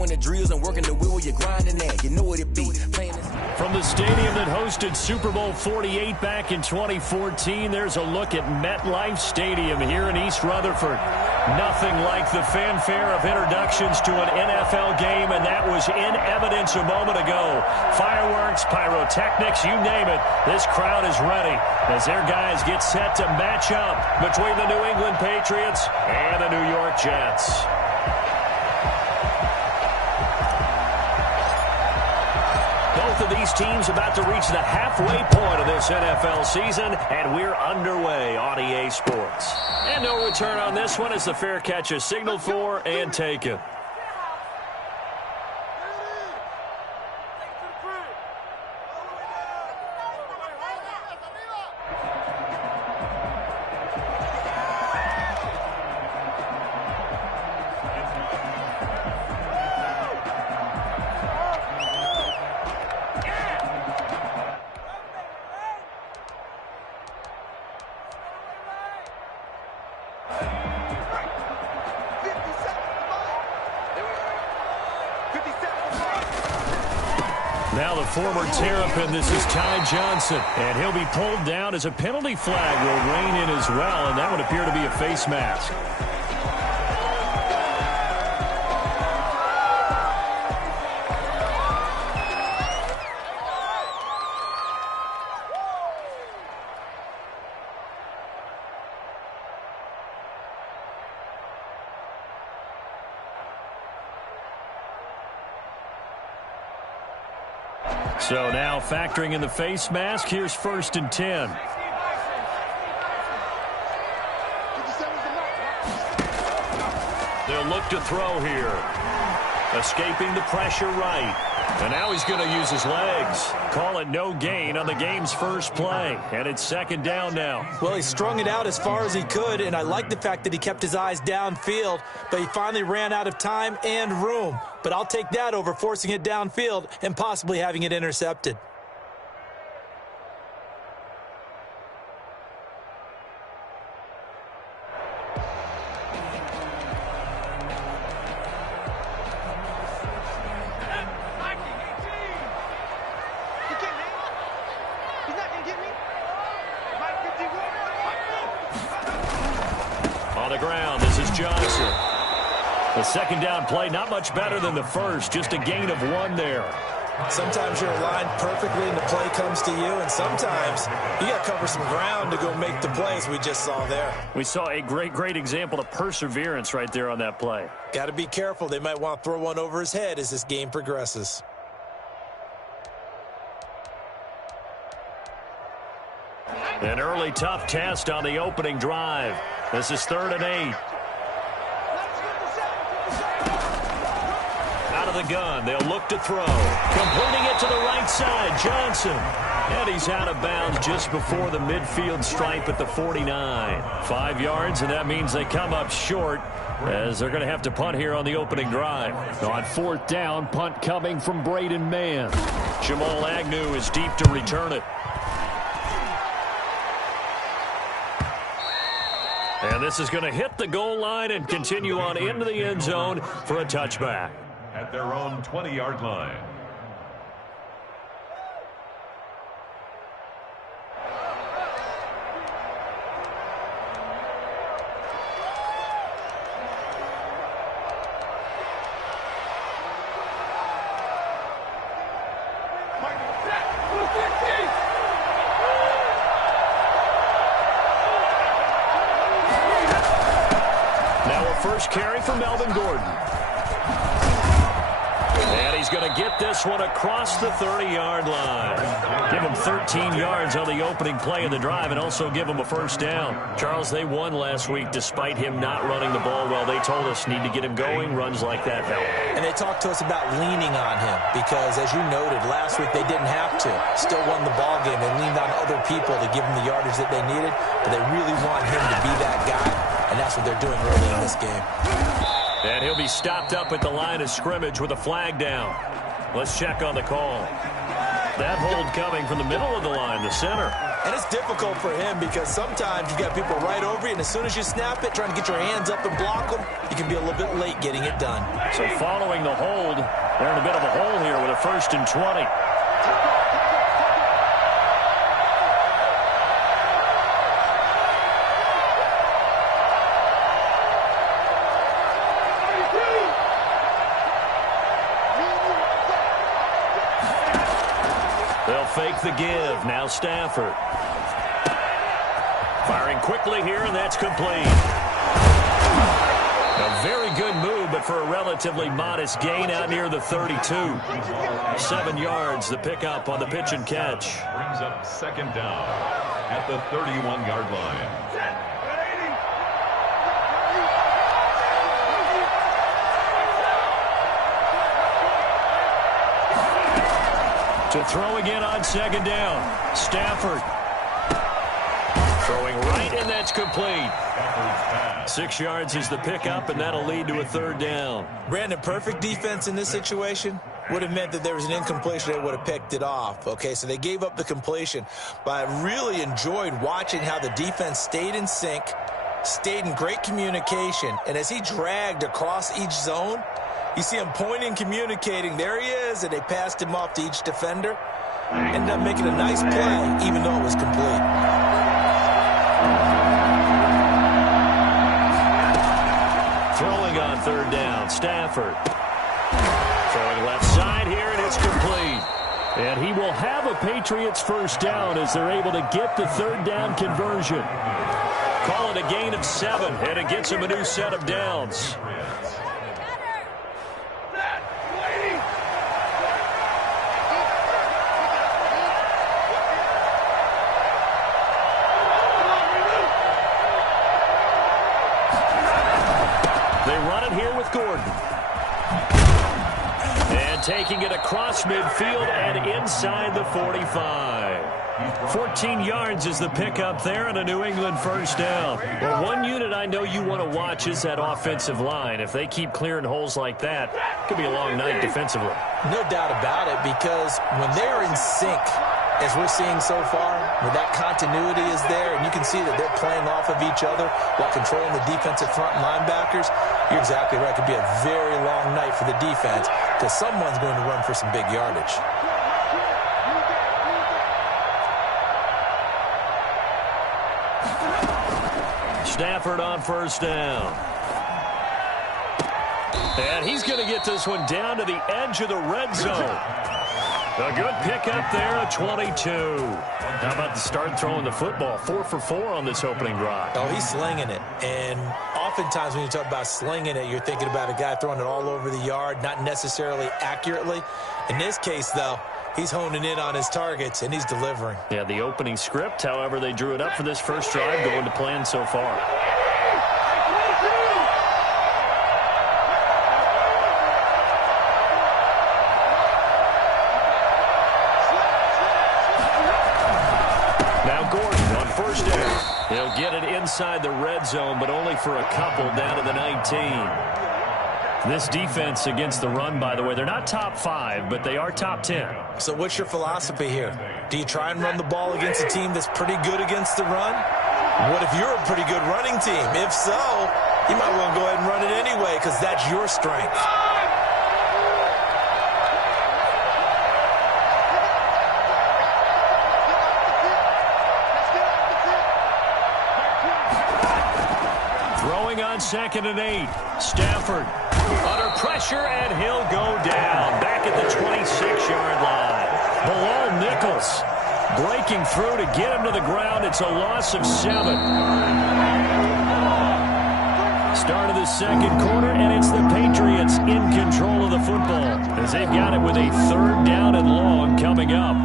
doing the drills and working the wheel where you're grinding at. You know what it be. Playing this. From the stadium that hosted Super Bowl 48 back in 2014, there's a look at MetLife Stadium here in East Rutherford. Nothing like the fanfare of introductions to an NFL game, and that was in evidence a moment ago. Fireworks, pyrotechnics, you name it. This crowd is ready as their guys get set to match up between the New England Patriots and the New York Jets. Both of these teams about to reach the halfway point of this NFL season, and we're underway on EA Sports. And no return on this one as the fair catch is signaled for and taken. Now the former Terrapin, this is Ty Johnson, and he'll be pulled down as a penalty flag will rein in as well, and that would appear to be a face mask. So now factoring in the face mask, here's 1st and 10. They'll look to throw here. Escaping the pressure right. And now he's going to use his legs. Call it no gain on the game's first play. And it's 2nd down now. Well, he strung it out as far as he could, and I like the fact that he kept his eyes downfield, but he finally ran out of time and room. But I'll take that over forcing it downfield and possibly having it intercepted. On the ground, this is Johnson. The 2nd down play, not much better than the first, just a gain of 1 there. Sometimes you're aligned perfectly and the play comes to you, and sometimes you got to cover some ground to go make the plays we just saw there. We saw a great example of perseverance right there on that play. Got to be careful. They might want to throw one over his head as this game progresses. An early tough test on the opening drive. This is 3rd and 8. Out of the gun, they'll look to throw. Completing it to the right side, Johnson. And he's out of bounds just before the midfield stripe at the 49. 5 yards, and that means they come up short as they're going to have to punt here on the opening drive. On 4th down, punt coming from Braden Mann. Jamal Agnew is deep to return it. And this is going to hit the goal line and continue on into the end zone for a touchback. At their own 20-yard line. Now a first carry for Melvin Gordon. And he's going to get this one across the 30-yard line. Give him 13 yards on the opening play of the drive and also give him a 1st down. Charles, they won last week despite him not running the ball well. They told us need to get him going. Runs like that help. And they talked to us about leaning on him because, as you noted, last week they didn't have to. Still won the ball game. They leaned on other people to give them the yardage that they needed, but they really want him to be that guy, and that's what they're doing early in this game. And he'll be stopped up at the line of scrimmage with a flag down. Let's check on the call. That hold coming from the middle of the line, the center. And it's difficult for him because sometimes you've got people right over you, and as soon as you snap it, trying to get your hands up and block them, you can be a little bit late getting it done. So following the hold, they're in a bit of a hole here with a 1st and 20. They'll fake the give. Now Stafford. Firing quickly here, and that's complete. A very good move, but for a relatively modest gain out near the 32. 7 yards, the pickup on the pitch and catch. Brings up 2nd down at the 31-yard line. To throw again on 2nd down. Stafford. Throwing right, and that's complete. 6 yards is the pickup, and that'll lead to a 3rd down. Brandon, perfect defense in this situation would have meant that there was an incompletion. They would have picked it off. Okay, so they gave up the completion. But I really enjoyed watching how the defense stayed in sync, stayed in great communication, and as he dragged across each zone, you see him pointing, communicating. There he is, and they passed him off to each defender. Ended up making a nice play, even though it was complete. Throwing on 3rd down, Stafford. Throwing left side here, and it's complete. And he will have a Patriots 1st down as they're able to get the 3rd down conversion. Call it a gain of 7, and it gets him a new set of downs. Gordon. And taking it across midfield and inside the 45. 14 yards is the pickup there and a New England 1st down. Well, one unit I know you want to watch is that offensive line. If they keep clearing holes like that, it could be a long night defensively. No doubt about it, because when they're in sync, as we're seeing so far, when that continuity is there, and you can see that they're playing off of each other while controlling the defensive front linebackers, you're exactly right. It could be a very long night for the defense because someone's going to run for some big yardage. Stafford on 1st down. And he's going to get this one down to the edge of the red zone. A good pickup there at 22. How about the start throwing the football? 4 for 4 on this opening drive. Oh, he's slinging it. And oftentimes when you talk about slinging it, you're thinking about a guy throwing it all over the yard, not necessarily accurately. In this case, though, he's honing in on his targets, and he's delivering. Yeah, the opening script, however, they drew it up for this first drive, going to plan so far. He'll get it inside the red zone, but only for a couple down to the 19. This defense against the run, by the way, they're not top 5, but they are top 10. So what's your philosophy here? Do you try and run the ball against a team that's pretty good against the run? What if you're a pretty good running team? If so, you might want to go ahead and run it anyway because that's your strength. On 2nd and 8. Stafford under pressure, and he'll go down back at the 26-yard line. Bilal Nichols breaking through to get him to the ground. It's a loss of 7. Start of the 2nd quarter, and it's the Patriots in control of the football as they've got it with a 3rd down and long coming up.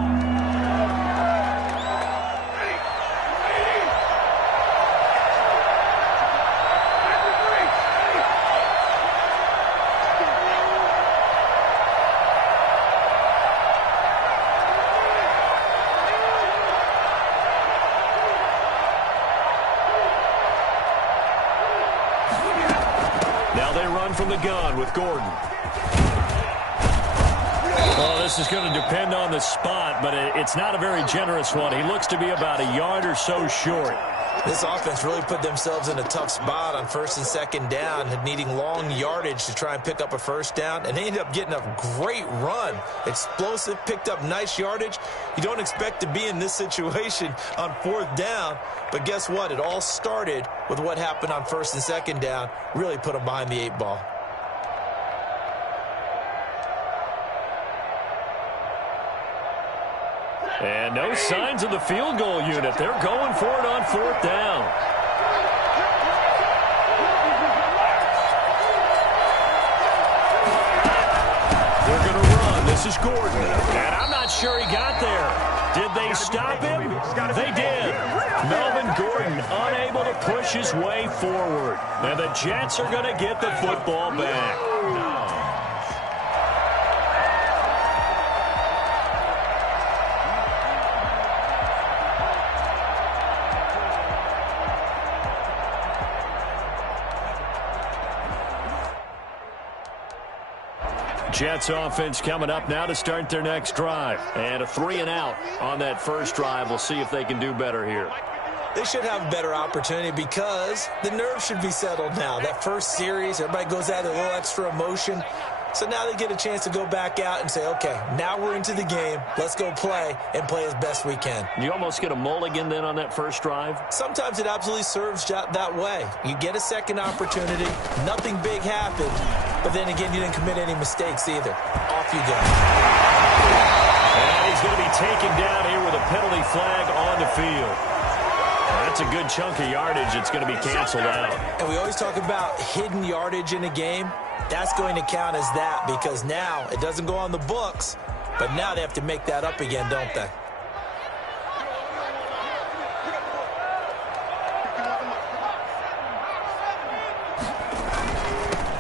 From the gun with Gordon. Well, this is going to depend on the spot, but it's not a very generous one. He looks to be about a yard or so short. This offense really put themselves in a tough spot on first and second down, needing long yardage to try and pick up a first down, and they ended up getting a great run. Explosive, picked up nice yardage. You don't expect to be in this situation on fourth down, but guess what? It all started with what happened on first and second down. Really put them behind the 8 ball. And no signs of the field goal unit. They're going for it on fourth down. They're going to run. This is Gordon. And I'm not sure he got there. Did they stop him? They did. Melvin Gordon unable to push his way forward. And the Jets are going to get the football back. Jets offense coming up now to start their next drive. And a 3-and-out on that first drive. We'll see if they can do better here. They should have a better opportunity because the nerves should be settled now. That first series, everybody goes out with a little extra emotion. So now they get a chance to go back out and say, okay, now we're into the game. Let's go play and play as best we can. You almost get a mulligan then on that first drive? Sometimes it absolutely serves that way. You get a second opportunity. Nothing big happened. But then again, you didn't commit any mistakes either. Off you go. And he's going to be taken down here with a penalty flag on the field. That's a good chunk of yardage. It's going to be canceled out. And we always talk about hidden yardage in a game. That's going to count as that because now it doesn't go on the books, but now they have to make that up again, don't they?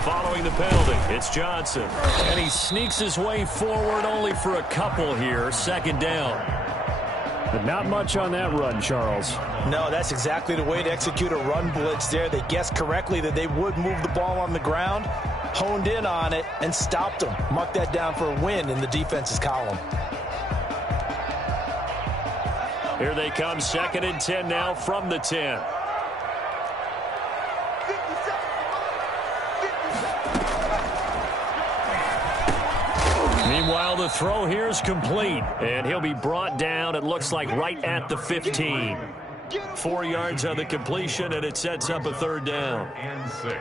Following the penalty, it's Johnson. And he sneaks his way forward only for a couple here. Second down. But not much on that run, Charles. No, that's exactly the way to execute a run blitz there. They guessed correctly that they would move the ball on the ground, honed in on it, and stopped them. Mark that down for a win in the defense's column. Here they come, 2nd and 10 now from the 10. Meanwhile, the throw here is complete, and he'll be brought down, it looks like, right at the 15. 4 yards on the completion, and it sets up a third down. And 6.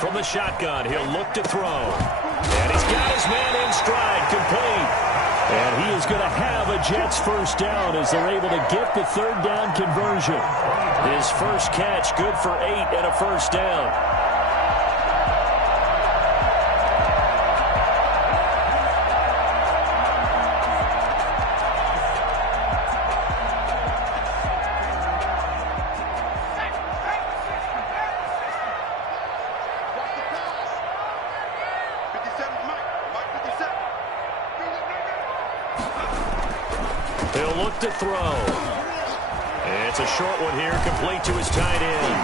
From the shotgun, he'll look to throw. And he's got his man in stride, complete. And he is going to have a Jets first down as they're able to get the third down conversion. His first catch, good for 8 and a first down. He'll look to throw. It's a short one here, complete to his tight end.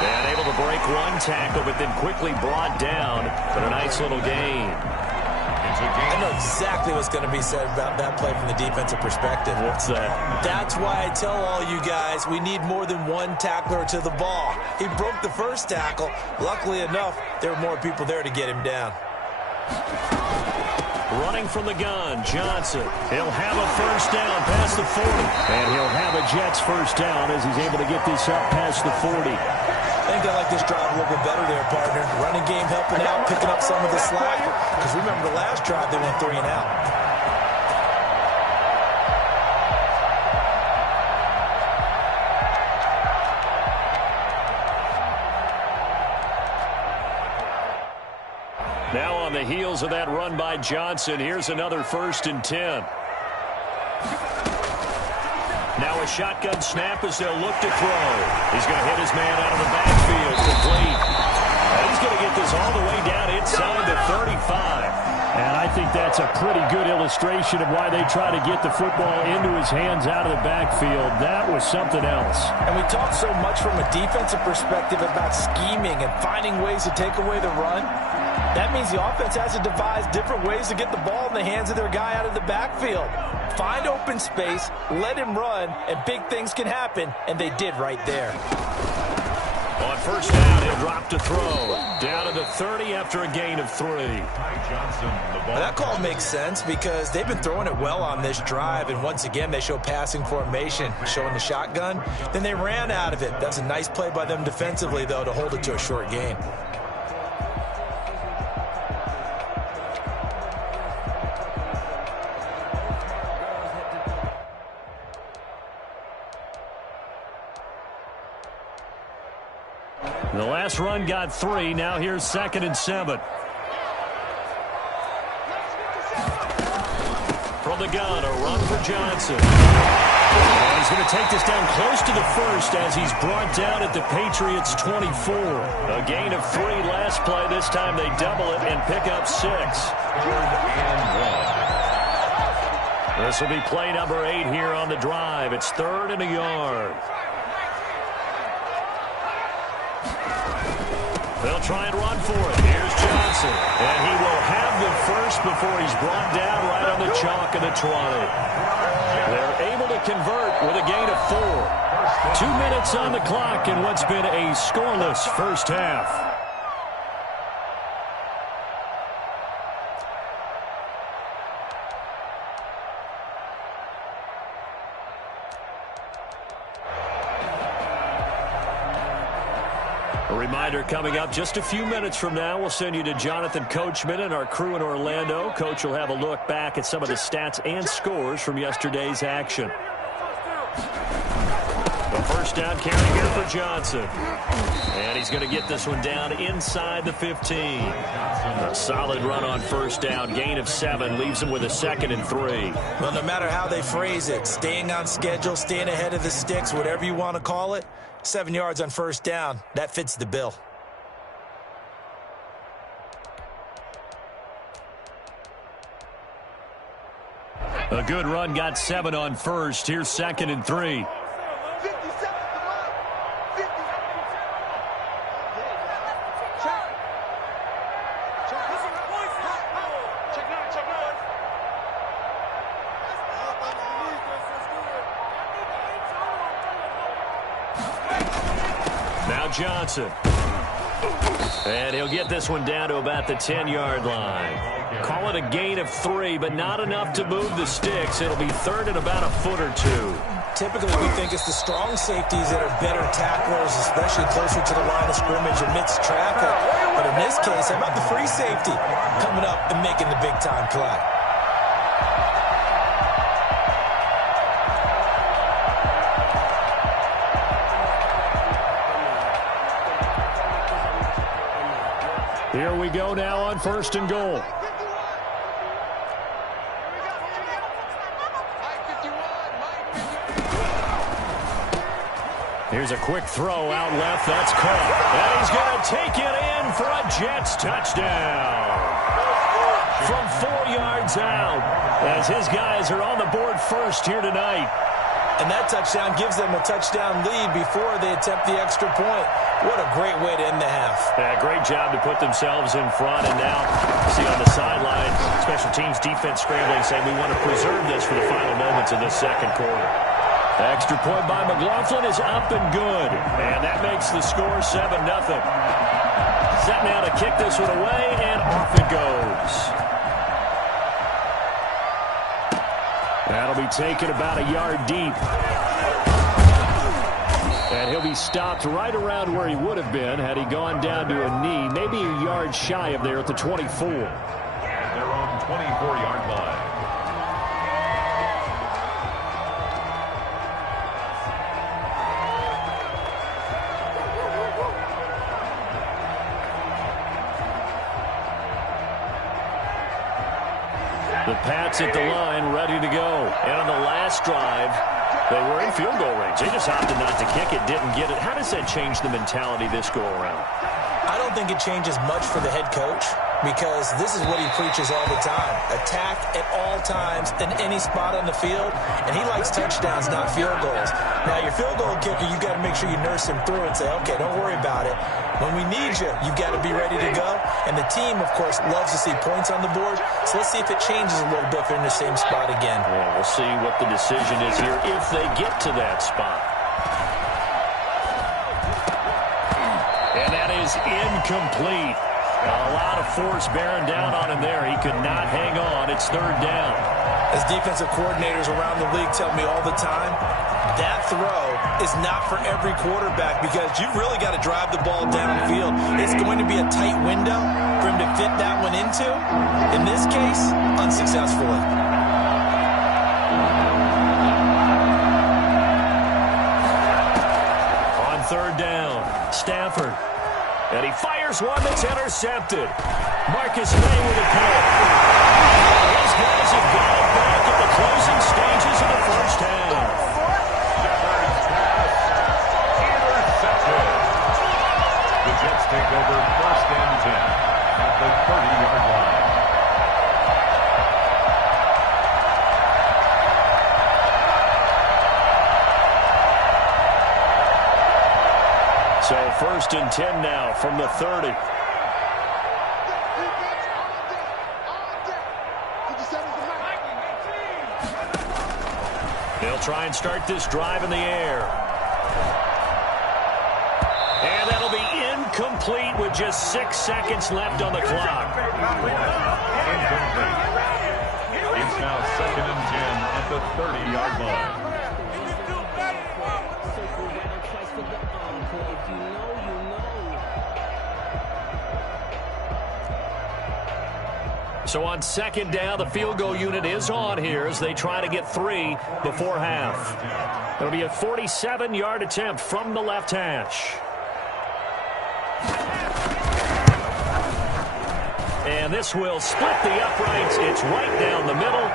And able to break one tackle, but then quickly brought down. But a nice little gain. I know exactly what's going to be said about that play from the defensive perspective. What's that? That's why I tell all you guys we need more than one tackler to the ball. He broke the first tackle. Luckily enough, there were more people there to get him down. Running from the gun, Johnson. He'll have a first down past the 40. And he'll have a Jets first down as he's able to get this up past the 40. I think I like this drive a little bit better there, partner. Running game helping out, picking up some of the slack. Because remember the last drive, they went 3 and out. Now on the heels of that run by Johnson, here's another 1st and 10. Now a shotgun snap as they'll look to throw. He's going to hit his man out of the backfield, complete. And he's going to get this all the way down inside the 35. And I think that's a pretty good illustration of why they try to get the football into his hands out of the backfield. That was something else. And we talk so much from a defensive perspective about scheming and finding ways to take away the run. That means the offense has to devise different ways to get the ball in the hands of their guy out of the backfield. Find open space, let him run, and big things can happen, and they did right there. On first down, he'll drop to throw. Down to the 30 after a gain of 3. That call makes sense because they've been throwing it well on this drive, and once again they show passing formation, showing the shotgun. Then they ran out of it. That's a nice play by them defensively, though, to hold it to a short gain. The last run got 3. Now here's 2nd and 7. From the gun, a run for Johnson. And he's going to take this down close to the first as he's brought down at the Patriots' 24. A gain of 3 last play. This time they double it and pick up 6. 3rd and 1. This will be play number 8 here on the drive. It's 3rd and a yard. They'll try and run for it. Here's Johnson. And he will have the first before he's brought down right on the chalk of the 20. They're able to convert with a gain of 4. 2 minutes on the clock in what's been a scoreless first half. A reminder coming up just a few minutes from now, we'll send you to Jonathan Coachman and our crew in Orlando. Coach will have a look back at some of the stats and scores from yesterday's action. The first down carry here for Johnson. And he's going to get this one down inside the 15. A solid run on first down. Gain of 7 leaves him with a 2nd and 3. Well, no matter how they phrase it, staying on schedule, staying ahead of the sticks, whatever you want to call it, 7 yards on first down, that fits the bill. A good run got 7 on first. Here's 2nd and 3. Now Johnson. And he'll get this one down to about the 10-yard line. Call it a gain of 3, but not enough to move the sticks. It'll be 3rd and about a foot or 2. Typically, we think it's the strong safeties that are better tacklers, especially closer to the line of scrimmage amidst traffic. But in this case, how about the free safety coming up and making the big-time play? Here we go now on 1st and goal. Here's a quick throw out left. That's caught. And he's going to take it in for a Jets touchdown. From 4 yards out, as his guys are on the board first here tonight. And that touchdown gives them a touchdown lead before they attempt the extra point. What a great way to end the half. Yeah, great job to put themselves in front. And now, see on the sideline, special teams defense scrambling, saying we want to preserve this for the final moments of this second quarter. The extra point by McLaughlin is up and good. And that makes the score 7-0. Set now to kick this one away, and off it goes. That'll be taken about a yard deep. And he'll be stopped right around where he would have been had he gone down to a knee, maybe a yard shy of there at the 24. At their own 24-yard line. The Pats at the line, ready to go. And on the last drive, they were in field goal range. They just opted not to kick it, didn't get it. How does that change the mentality this go around? I don't think it changes much for the head coach. because this is what he preaches all the time. Attack at all times in any spot on the field, and he likes touchdowns, not field goals. Now, your field goal kicker, you've got to make sure you nurse him through and say, okay, don't worry about it. When we need you, you've got to be ready to go. And the team, of course, loves to see points on the board. So let's see if it changes a little bit if they're in the same spot again. Yeah, we'll see what the decision is here if they get to that spot. And that is incomplete. A lot of force bearing down on him there. He could not hang on. It's third down. As defensive coordinators around the league tell me all the time, that throw is not for every quarterback because you've really got to drive the ball downfield. It's going to be a tight window for him to fit that one into. In this case, unsuccessfully. On third down, Stafford. And he fires one that's intercepted. Marcus May with a pick. Those guys have got it back at the closing stages of the first half. Intercepted. The Jets take over first and 10 at the 30-yard line. So first and 10 now from the 30. They'll try and start this drive in the air. And that'll be incomplete with just 6 seconds left on the clock. Incomplete. It's now second and 10 at the 30-yard line. So on second down, the field goal unit is on here as they try to get 3 before half. It'll be a 47-yard attempt from the left hash. And this will split the uprights. It's right down the middle.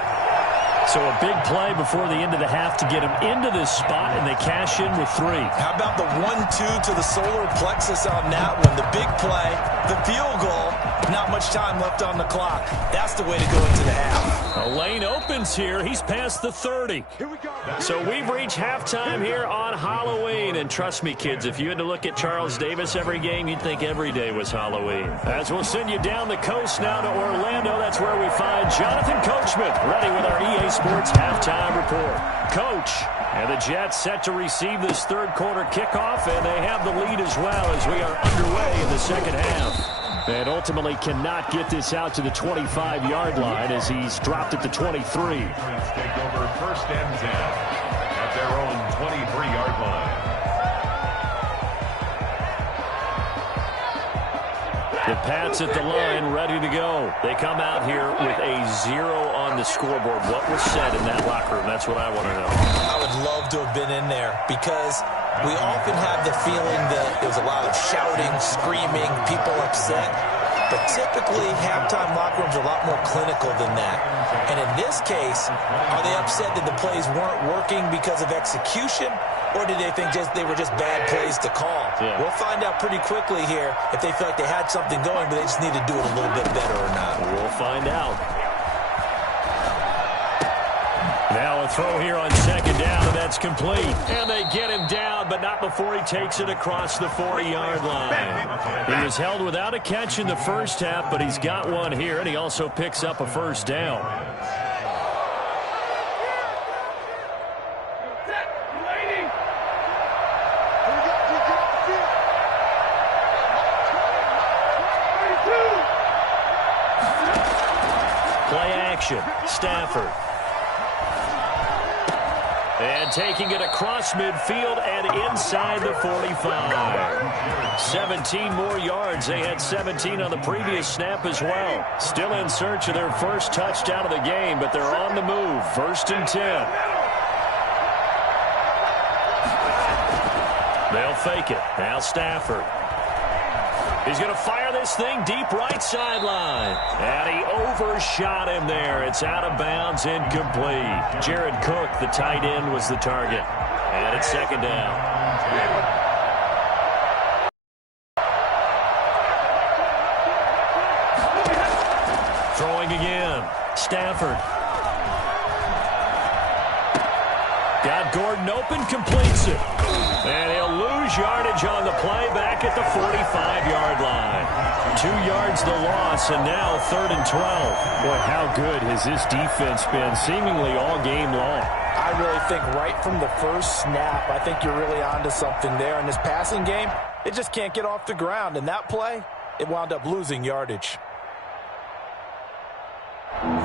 So a big play before the end of the half to get him into this spot, and they cash in with 3. How about the 1-2 to the solar plexus on that one? The big play, the field goal, not much time left on the clock. That's the way to go into the half. A lane opens here. He's past the 30. So we've reached halftime here on Halloween. And trust me, kids, if you had to look at Charles Davis every game, you'd think every day was Halloween. As we'll send you down the coast now to Orlando, that's where we find Jonathan Coachman, ready with our EA Sports Halftime Report. Coach, and the Jets set to receive this third quarter kickoff, and they have the lead as well as we are underway in the second half. And ultimately cannot get this out to the 25-yard line as he's dropped at the 23. Take over first and 10 at their own 23-yard line. The Pats at the line, ready to go. They come out here with a 0 on the scoreboard. What was said in that locker room? That's what I want to know. I would love to have been in there because we often have the feeling that there's a lot of shouting, screaming, people upset. But typically, halftime locker rooms are a lot more clinical than that. And in this case, are they upset that the plays weren't working because of execution? Or did they think they were just bad plays to call? Yeah. We'll find out pretty quickly here if they feel like they had something going, but they just need to do it a little bit better or not. We'll find out. Now a throw here on second down, and that's complete. And they get him down, but not before he takes it across the 40-yard line. He was held without a catch in the first half, but he's got one here, and he also picks up a first down. Play action, Stafford. And taking it across midfield and inside the 45. 17 more yards. They had 17 on the previous snap as well. Still in search of their first touchdown of the game, but they're on the move. First and 10. They'll fake it. Now Stafford. He's going to fire this thing deep right sideline. And he overshot him there. It's out of bounds, incomplete. Jared Cook, the tight end, was the target. And it's second down. Stafford. Got Gordon open, completes it. And he'll lose yardage on the play back at the 45-yard line. 2 yards the loss, and now 3rd and 12. Boy, how good has this defense been seemingly all game long? I really think right from the first snap, I think you're really onto something there. In this passing game, it just can't get off the ground. And that play, it wound up losing yardage.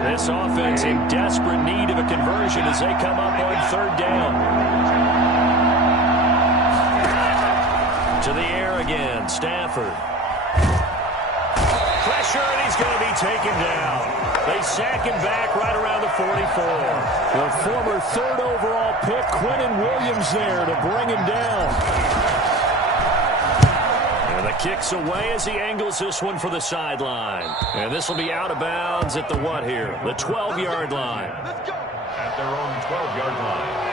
This offense in desperate need of a conversion as they come up on 3rd down. To the air again, Stafford. Pressure, and he's going to be taken down. They sack him back right around the 44. The former 3rd overall pick, Quinnen Williams, there to bring him down. And the kick's away as he angles this one for the sideline. And this will be out of bounds at the what here? The 12-yard line. At their own 12-yard line.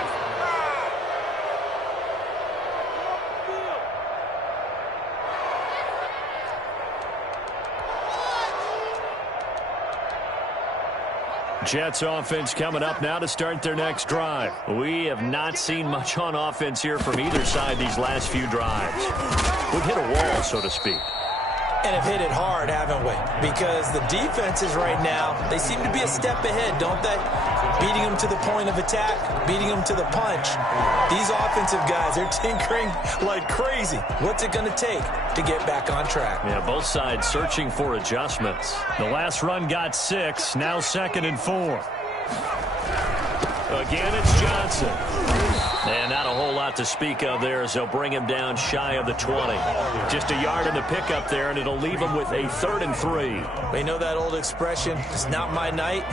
Jets offense coming up now to start their next drive. We have not seen much on offense here from either side these last few drives. We've hit a wall, so to speak. And have hit it hard, haven't we? Because the defenses right now, they seem to be a step ahead, don't they? Beating them to the point of attack, beating them to the punch. These offensive guys, they're tinkering like crazy. What's it going to take to get back on track? Yeah, both sides searching for adjustments. The last run got 6, now 2nd and 4. Again, it's Johnson. And not a whole lot to speak of there as they'll bring him down shy of the 20. Just a yard in the pickup there, and it'll leave him with a 3rd and 3. We know that old expression, it's not my night.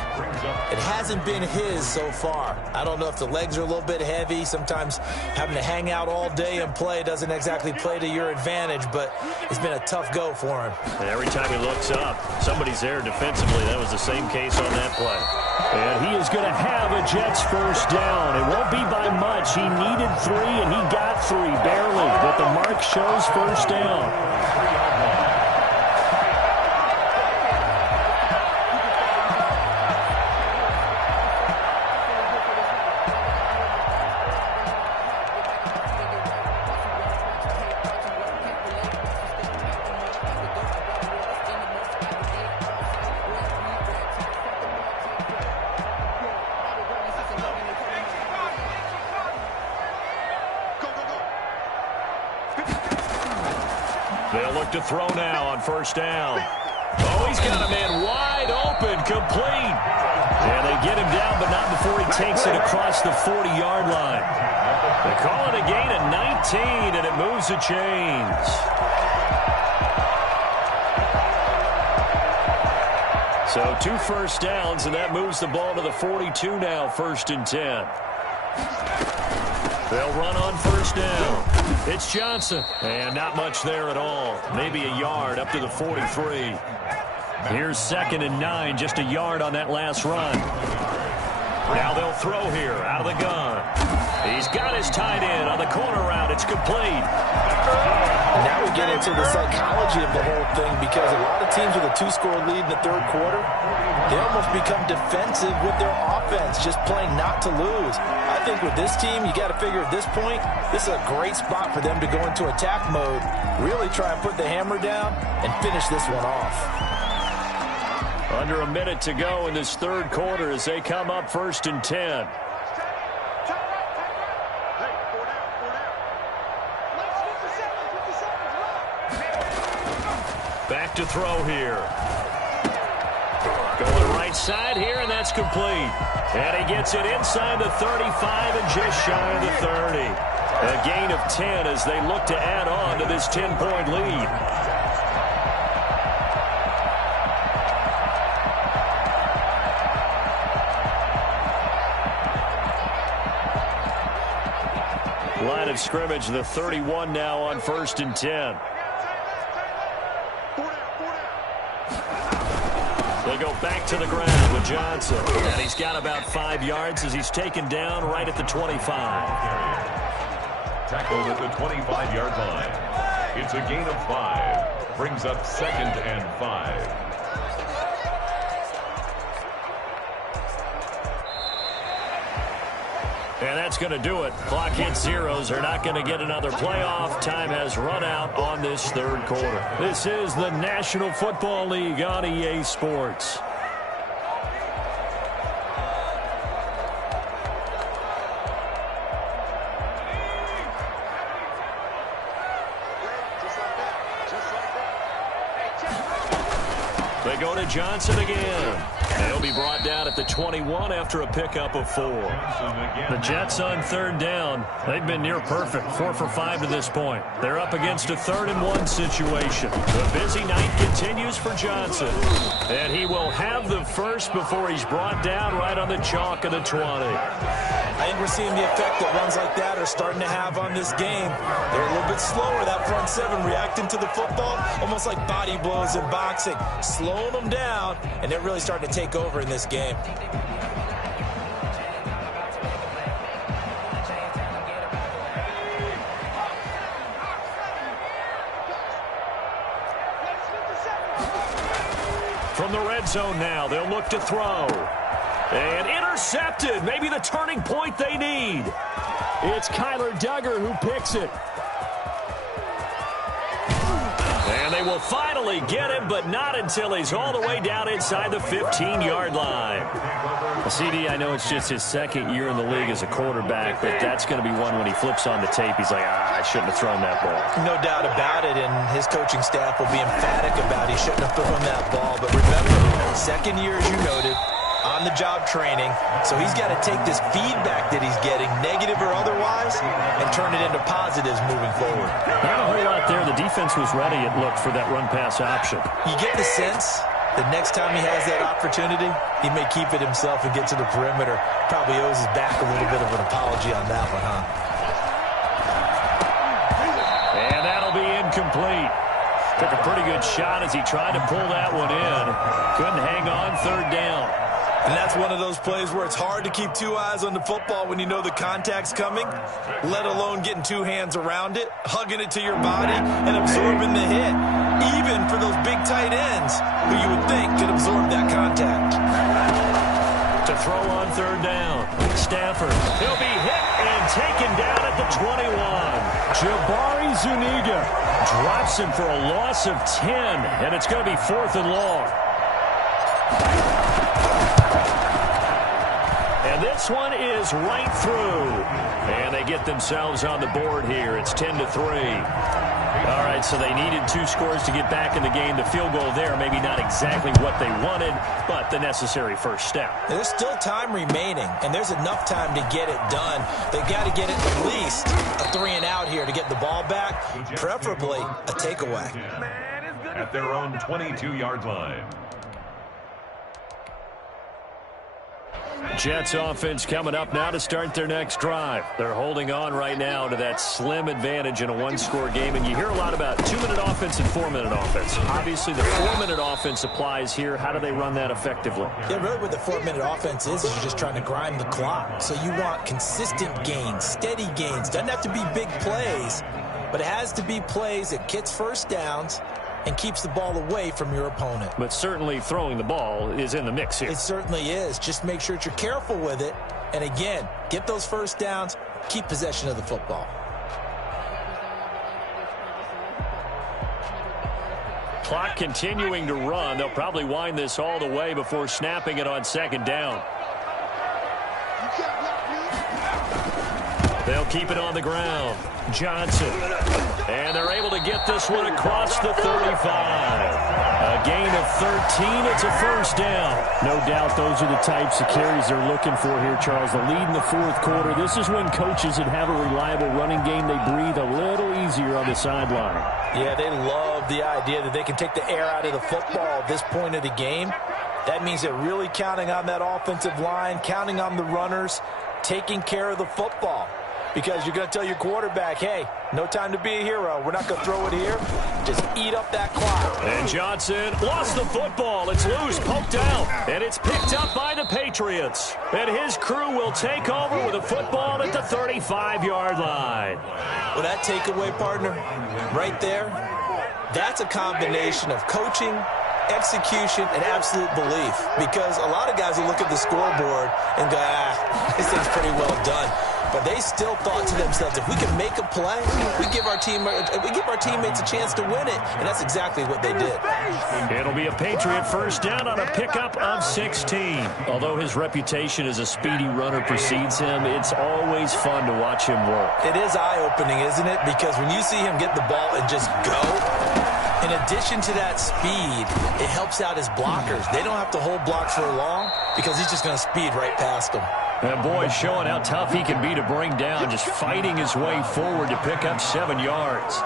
It hasn't been his so far. I don't know if the legs are a little bit heavy. Sometimes having to hang out all day and play doesn't exactly play to your advantage, but it's been a tough go for him. And every time he looks up, somebody's there defensively. That was the same case on that play. And he is going to have a Jets first down. It won't be by much. He needed 3, and he got 3, barely. But the mark shows first down. They'll look to throw now on first down. Oh, he's got a man wide open, complete. And they get him down, but not before he takes it across the 40-yard line. They call it a gain of 19, and it moves the chains. So 2 first downs, and that moves the ball to the 42 now, 1st and 10. They'll run on first down. It's Johnson. And not much there at all. Maybe a yard up to the 43. Here's 2nd and 9. Just a yard on that last run. Now they'll throw here out of the gun. He's got his tight end on the corner route. It's complete. Now we get into the psychology of the whole thing, because a lot of teams with a 2-score lead in the 3rd quarter, they almost become defensive with their offense, just playing not to lose. I think with this team, you got to figure at this point, this is a great spot for them to go into attack mode, really try and put the hammer down and finish this one off. Under a minute to go in this 3rd quarter as they come up 1st and 10. Back to throw here. Going right side here, and that's complete. And he gets it inside the 35 and just shy of the 30. A gain of 10 as they look to add on to this 10-point lead. Line of scrimmage, the 31 now on 1st and 10. They'll go back to the ground with Johnson. And he's got about 5 yards as he's taken down right at the 25. Tackled at the 25-yard line. It's a gain of 5. Brings up 2nd and 5. And that's going to do it. Clock hits zeros. They're not going to get another playoff. Time has run out on this third quarter. This is the National Football League on EA Sports. They go to Johnson again. They'll be brought down at the 21 after a pickup of 4. The Jets on third down. They've been near perfect, 4 for 5 to this point. They're up against a 3rd-and-1 situation. The busy night continues for Johnson. And he will have the first before he's brought down right on the chalk of the 20. I think we're seeing the effect that runs like that are starting to have on this game. They're a little bit slower, that front 7, reacting to the football, almost like body blows in boxing, slowing them down, and they're really starting to take over in this game. From the red zone now, they'll look to throw. And intercepted. Maybe the turning point they need. It's Kyler Duggar who picks it. And they will finally get him, but not until he's all the way down inside the 15-yard line. CD, I know it's just his 2nd year in the league as a quarterback, but that's going to be one when he flips on the tape, he's like, I shouldn't have thrown that ball. No doubt about it, and his coaching staff will be emphatic about he shouldn't have thrown that ball. But remember, 2nd year, as you noted, on-the-job training, so he's got to take this feedback that he's getting, negative or otherwise, and turn it into positives moving forward. Not a whole lot there. The defense was ready, it looked, for that run-pass option. You get the sense that next time he has that opportunity, he may keep it himself and get to the perimeter. Probably owes his back a little bit of an apology on that one, huh? And that'll be incomplete. Took a pretty good shot as he tried to pull that one in. Couldn't hang on, 3rd down. And that's one of those plays where it's hard to keep 2 eyes on the football when you know the contact's coming, let alone getting 2 hands around it, hugging it to your body, and absorbing the hit, even for those big tight ends who you would think could absorb that contact. To throw on 3rd down, Stafford. He'll be hit and taken down at the 21. Jabari Zuniga Drops him for a loss of 10, and it's going to be 4th and long. And this one is right through. And they get themselves on the board here. It's 10-3. All right, so they needed 2 scores to get back in the game. The field goal there, maybe not exactly what they wanted, but the necessary first step. There's still time remaining, and there's enough time to get it done. They've got to get it at least a 3-and-out here to get the ball back, preferably a takeaway. At their own 22-yard line. Jets offense coming up now to start their next drive. They're holding on right now to that slim advantage in a 1-score game. And you hear a lot about 2-minute offense and 4-minute offense. Obviously, the 4-minute offense applies here. How do they run that effectively? Yeah, really what the 4-minute offense is you're just trying to grind the clock. So you want consistent gains, steady gains. Doesn't have to be big plays, but it has to be plays that gets first downs and keeps the ball away from your opponent. But certainly throwing the ball is in the mix here. It certainly is. Just make sure that you're careful with it. And again, get those first downs, keep possession of the football. Clock continuing to run. They'll probably wind this all the way before snapping it on 2nd down. They'll keep it on the ground. Johnson. And they're able to get this one across the 35. A gain of 13. It's a first down. No doubt those are the types of carries they're looking for here, Charles. The lead in the 4th quarter. This is when coaches that have a reliable running game, they breathe a little easier on the sideline. Yeah, they love the idea that they can take the air out of the football at this point of the game. That means they're really counting on that offensive line, counting on the runners, taking care of the football. Because you're going to tell your quarterback, hey, no time to be a hero. We're not going to throw it here. Just eat up that clock. And Johnson lost the football. It's loose, poked out, and it's picked up by the Patriots. And his crew will take over with a football at the 35-yard line. Well, that takeaway, partner, right there, that's a combination of coaching, execution, and absolute belief. Because a lot of guys will look at the scoreboard and go, this thing's pretty well done. But they still thought to themselves, if we can make a play, we give our teammates a chance to win it. And that's exactly what they did. It'll be a Patriot first down on a pickup of 16. Although his reputation as a speedy runner precedes him, it's always fun to watch him work. It is eye-opening, isn't it? Because when you see him get the ball and just go, in addition to that speed, it helps out his blockers. They don't have to hold blocks for long because he's just going to speed right past them. And boy, showing how tough he can be to bring down, just fighting his way forward to pick up 7 yards.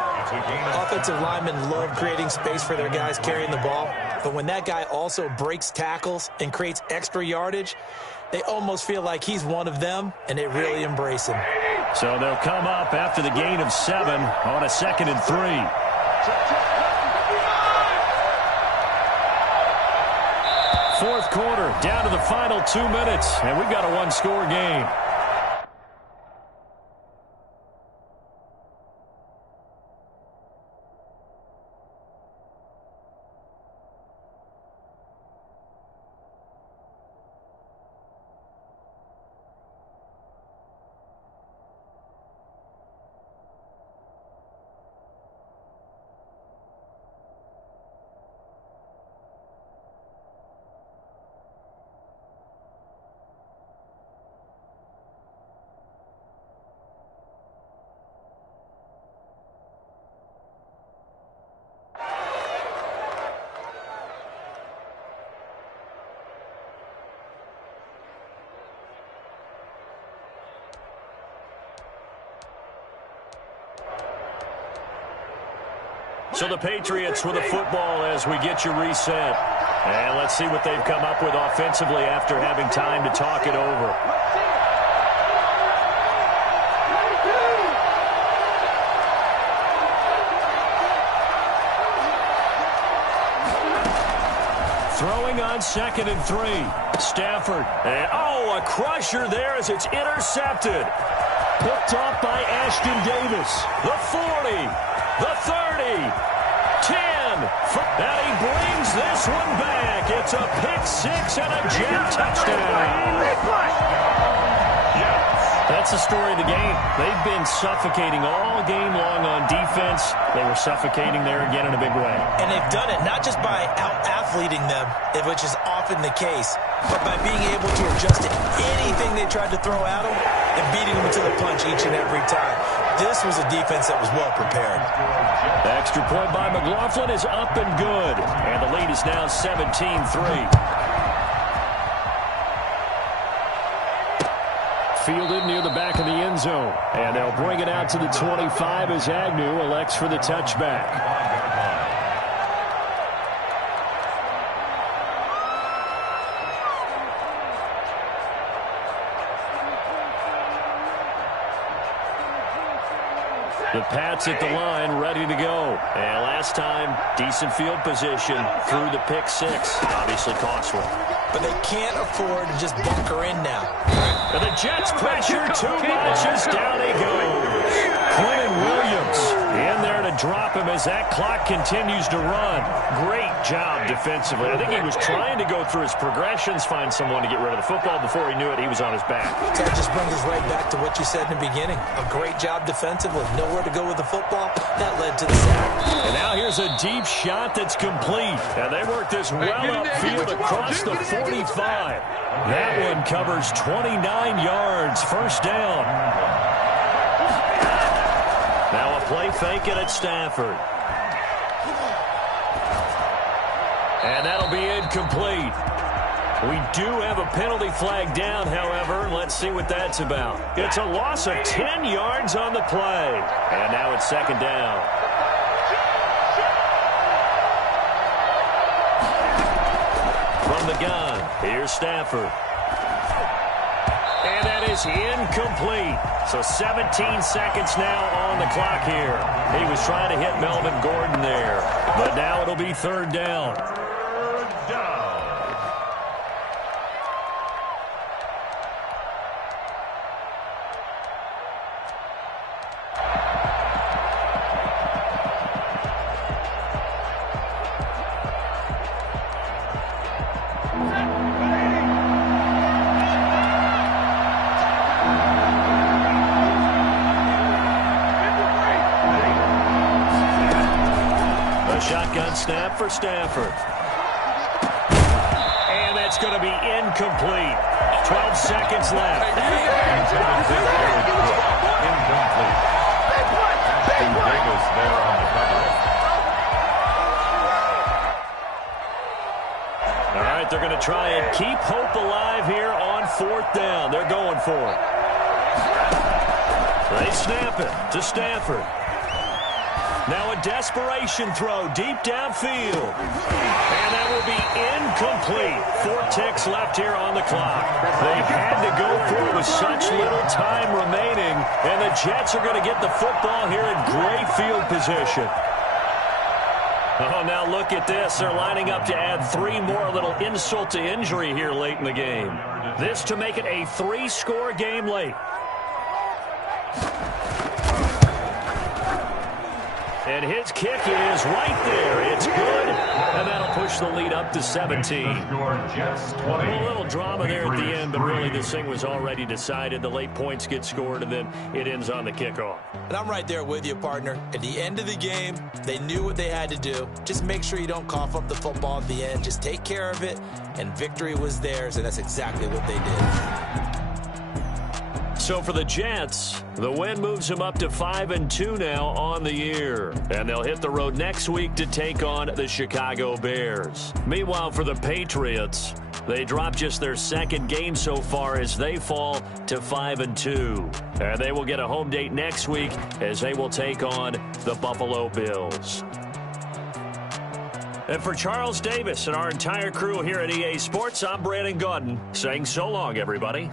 Offensive linemen love creating space for their guys carrying the ball, but when that guy also breaks tackles and creates extra yardage, they almost feel like he's one of them, and they really embrace him. So they'll come up after the gain of 7 on a 2nd and 3. Fourth quarter, down to the final 2 minutes, and we've got a one-score game. So the Patriots with the football as we get you reset. And let's see what they've come up with offensively after having time to talk it over. Throwing on 2nd and 3. Stafford. And, a crusher there as it's intercepted. Picked off by Ashton Davis. The 40. The 30, 10, and he brings this one back. It's a pick 6 and a Jet touchdown. That's the story of the game. They've been suffocating all game long on defense. They were suffocating there again in a big way. And they've done it not just by out-athleting them, which is often the case, but by being able to adjust to anything they tried to throw at them and beating them to the punch each and every time. This was a defense that was well prepared. The extra point by McLaughlin is up and good. And the lead is now 17-3. Fielded near the back of the end zone. And they'll bring it out to the 25 as Agnew elects for the touchback. The Pats at the line, ready to go. And last time, decent field position through the pick 6. Obviously costly. But they can't afford to just bunker in now. And the Jets pressure too much as down he goes. Quentin Williams in there to drop him as that clock continues to run. Great job defensively. I think he was trying to go through his progressions, find someone to get rid of the football. Before he knew it, he was on his back. That just brings us right back to what you said in the beginning. A great job defensively. Nowhere to go with the football. That led to the sack. And now here's a deep shot that's complete. And they work this well upfield across the 45. That one covers 29 yards. First down. Now a play fake it at Stafford. And that'll be incomplete. We do have a penalty flag down, however. Let's see what that's about. It's a loss of 10 yards on the play. And now it's 2nd down. From the gun, here's Stafford. And that is incomplete. So 17 seconds now on the clock here. He was trying to hit Melvin Gordon there. But now it'll be 3rd down. snap for Stafford. And that's going to be incomplete. 12 seconds left. Incomplete. Ashton Davis there on the coverage. All right, they're going to try and keep hope alive here on 4th down. They're going for it. They snap it to Stafford. Now a desperation throw deep downfield. And that will be incomplete. 4 ticks left here on the clock. They had to go for it with such little time remaining. And the Jets are going to get the football here in great field position. Oh, now look at this. They're lining up to add 3 more, a little insult to injury here late in the game. This to make it a 3-score game late. And his kick is right there. It's good, and that'll push the lead up to 17. A little drama there at the end, but really this thing was already decided. The late points get scored, and then it ends on the kickoff. And I'm right there with you, partner. At the end of the game, they knew what they had to do. Just make sure you don't cough up the football at the end. Just take care of it, and victory was theirs, and that's exactly what they did. So for the Jets, the win moves them up to 5-2 now on the year. And they'll hit the road next week to take on the Chicago Bears. Meanwhile, for the Patriots, they drop just their 2nd game so far as they fall to 5-2. And they will get a home date next week as they will take on the Buffalo Bills. And for Charles Davis and our entire crew here at EA Sports, I'm Brandon Gaudin saying so long, everybody.